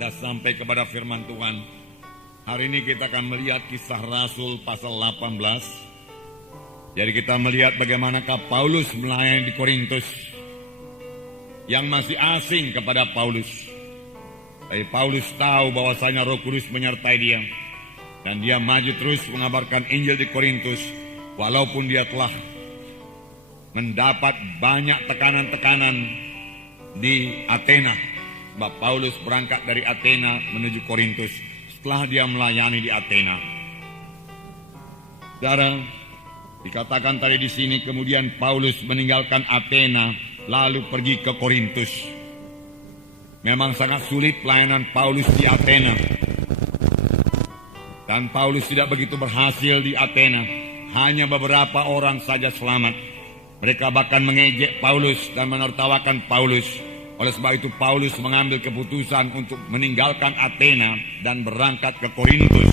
Kita sampai kepada firman Tuhan. Hari ini kita akan melihat Kisah Rasul pasal 18. Jadi kita melihat bagaimanakah Paulus melayani di Korintus yang masih asing kepada Paulus. Tapi Paulus tahu bahwasanya Roh Kudus menyertai dia. Dan dia maju terus mengabarkan Injil di Korintus. Walaupun dia telah mendapat banyak tekanan-tekanan di Athena. Sebab Paulus berangkat dari Athena menuju Korintus setelah dia melayani di Athena. Saudara, dikatakan tadi di sini kemudian Paulus meninggalkan Athena lalu pergi ke Korintus. Memang sangat sulit pelayanan Paulus di Athena. Dan Paulus tidak begitu berhasil di Athena. Hanya beberapa orang saja selamat. Mereka bahkan mengejek Paulus dan menertawakan Paulus. Oleh sebab itu Paulus mengambil keputusan untuk meninggalkan Athena dan berangkat ke Korintus.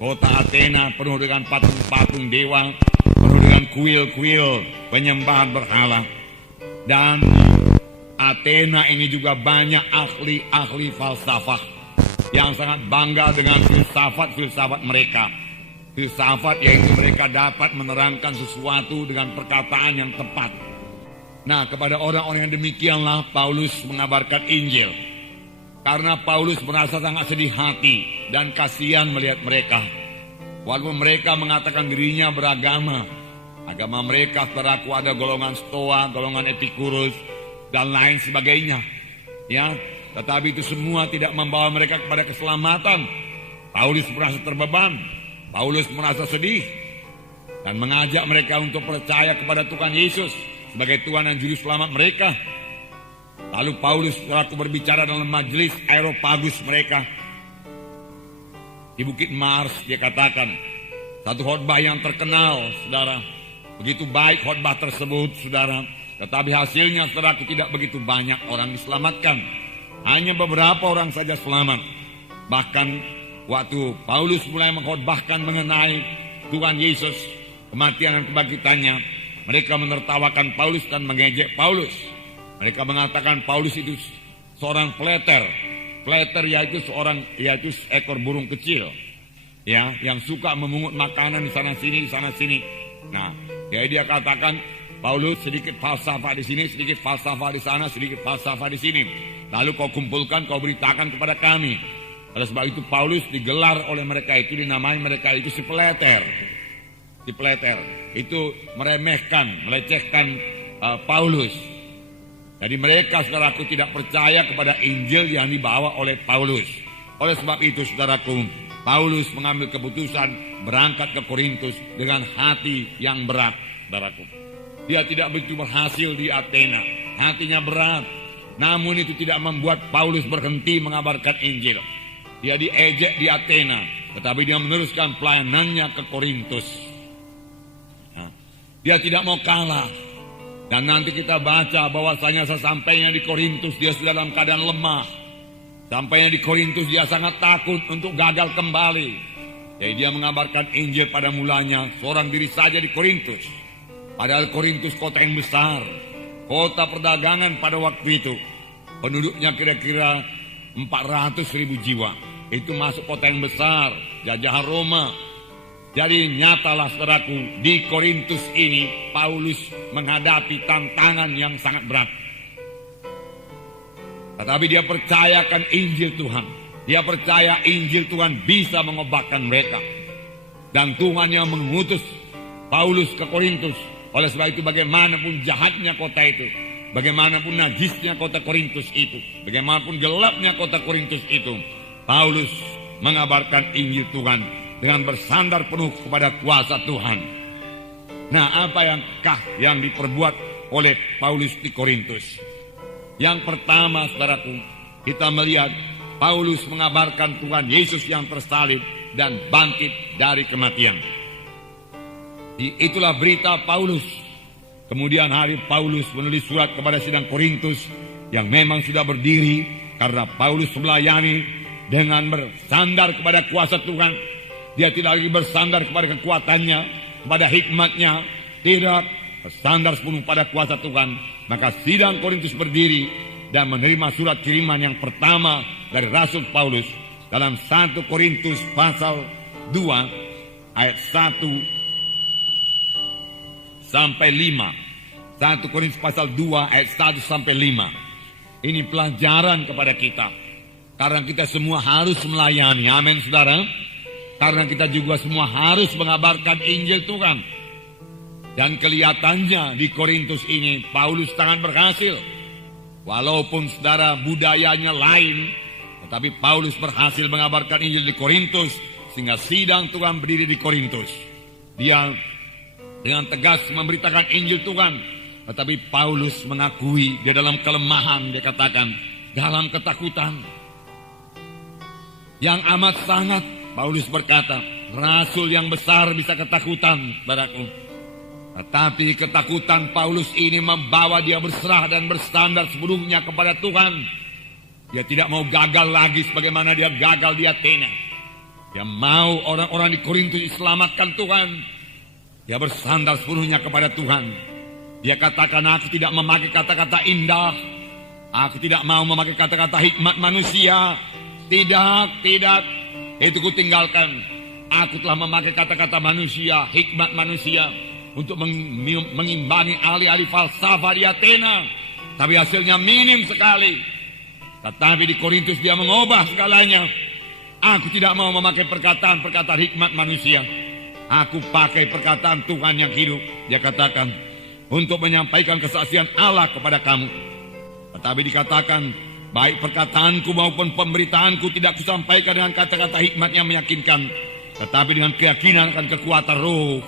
Kota Athena penuh dengan patung-patung dewa, penuh dengan kuil-kuil penyembahan berhala. Dan Athena ini juga banyak ahli-ahli falsafah yang sangat bangga dengan filsafat-filsafat mereka. Filsafat yaitu mereka dapat menerangkan sesuatu dengan perkataan yang tepat. Nah, kepada orang-orang yang demikianlah Paulus mengabarkan Injil. Karena Paulus merasa sangat sedih hati dan kasihan melihat mereka. Walaupun mereka mengatakan dirinya beragama. Agama mereka, saudaraku, ada golongan Stoa, golongan Epikurus, dan lain sebagainya. Ya, tetapi itu semua tidak membawa mereka kepada keselamatan. Paulus merasa terbeban. Paulus merasa sedih. Dan mengajak mereka untuk percaya kepada Tuhan Yesus sebagai Tuhan dan Juru Selamat mereka. Lalu Paulus selaku berbicara dalam majelis Areopagus mereka. Di Bukit Mars dia katakan, satu khotbah yang terkenal, saudara. Begitu baik khotbah tersebut, saudara. Tetapi hasilnya, saudaraku, tidak begitu banyak orang diselamatkan. Hanya beberapa orang saja selamat. Bahkan waktu Paulus mulai mengkhotbahkan mengenai Tuhan Yesus, kematian dan kebangkitannya, mereka menertawakan Paulus dan mengejek Paulus. Mereka mengatakan Paulus itu seorang peleter. Peleter yaitu seekor burung kecil, ya, yang suka memungut makanan di sana sini, di sana sini. Nah, jadi dia katakan Paulus sedikit falsafah di sini, sedikit falsafah di sana, sedikit falsafah di sini. Lalu kau kumpulkan, kau beritakan kepada kami. Oleh sebab itu Paulus digelar oleh mereka itu, dinamai mereka itu si peleter. Si peleter itu meremehkan, melecehkan Paulus. Jadi mereka, saudaraku, tidak percaya kepada Injil yang dibawa oleh Paulus. Oleh sebab itu, saudaraku, Paulus mengambil keputusan berangkat ke Korintus dengan hati yang berat, saudaraku. Dia tidak begitu berhasil di Athena, hatinya berat. Namun itu tidak membuat Paulus berhenti mengabarkan Injil. Dia diejek di Athena, tetapi dia meneruskan pelayanannya ke Korintus. Dia tidak mau kalah. Dan nanti kita baca bahwasanya sesampainya di Korintus dia sudah dalam keadaan lemah. Sampainya di Korintus dia sangat takut untuk gagal kembali. Jadi dia mengabarkan Injil pada mulanya seorang diri saja di Korintus. Padahal Korintus kota yang besar, kota perdagangan pada waktu itu. Penduduknya kira-kira 400.000 jiwa. Itu masuk kota yang besar, jajahan Roma. Jadi nyatalah, saudaraku, di Korintus ini Paulus menghadapi tantangan yang sangat berat. Tetapi dia percayakan Injil Tuhan. Dia percaya Injil Tuhan bisa mengobatkan mereka. Dan Tuhan yang mengutus Paulus ke Korintus. Oleh sebab itu bagaimanapun jahatnya kota itu, bagaimanapun najisnya kota Korintus itu, bagaimanapun gelapnya kota Korintus itu, Paulus mengabarkan Injil Tuhan dengan bersandar penuh kepada kuasa Tuhan. Nah, apa yang diperbuat oleh Paulus di Korintus? Yang pertama, saudaraku, kita melihat Paulus mengabarkan Tuhan Yesus yang tersalib dan bangkit dari kematian. Itulah berita Paulus. Kemudian hari Paulus menulis surat kepada sidang Korintus yang memang sudah berdiri karena Paulus melayani dengan bersandar kepada kuasa Tuhan. Dia tidak lagi bersandar kepada kekuatannya, kepada hikmatnya, tidak bersandar sepenuh pada kuasa Tuhan. Maka sidang Korintus berdiri dan menerima surat kiriman yang pertama dari Rasul Paulus dalam 1 Korintus pasal 2 ayat 1 sampai 5. 1 Korintus pasal 2 ayat 1 sampai 5. Ini pelajaran kepada kita. Karena kita semua harus melayani. Amin, saudara. Karena kita juga semua harus mengabarkan Injil Tuhan. Dan kelihatannya di Korintus ini Paulus sangat berhasil. Walaupun saudara budayanya lain, tetapi Paulus berhasil mengabarkan Injil di Korintus. Sehingga sidang Tuhan berdiri di Korintus. Dia dengan tegas memberitakan Injil Tuhan. Tetapi Paulus mengakui dia dalam kelemahan, dia katakan dalam ketakutan yang amat sangat. Paulus berkata, rasul yang besar bisa ketakutan, saudaraku. Tetapi ketakutan Paulus ini membawa dia berserah dan bersandar sepenuhnya kepada Tuhan. Dia tidak mau gagal lagi sebagaimana dia gagal di Athena. Dia mau orang-orang di Korintus diselamatkan Tuhan. Dia bersandar sepenuhnya kepada Tuhan. Dia katakan, aku tidak memakai kata-kata indah. Aku tidak mau memakai kata-kata hikmat manusia. Tidak. Itu ku tinggalkan. Aku telah memakai kata-kata manusia, hikmat manusia, untuk mengimbangi ahli-ahli falsafah di Athena. Tapi hasilnya minim sekali. Tetapi di Korintus dia mengubah segalanya. Aku tidak mau memakai perkataan-perkataan hikmat manusia. Aku pakai perkataan Tuhan yang hidup. Dia katakan, untuk menyampaikan kesaksian Allah kepada kamu. Tetapi dikatakan, baik perkataanku maupun pemberitaanku tidak kusampaikan dengan kata-kata hikmat yang meyakinkan, tetapi dengan keyakinan akan kekuatan roh.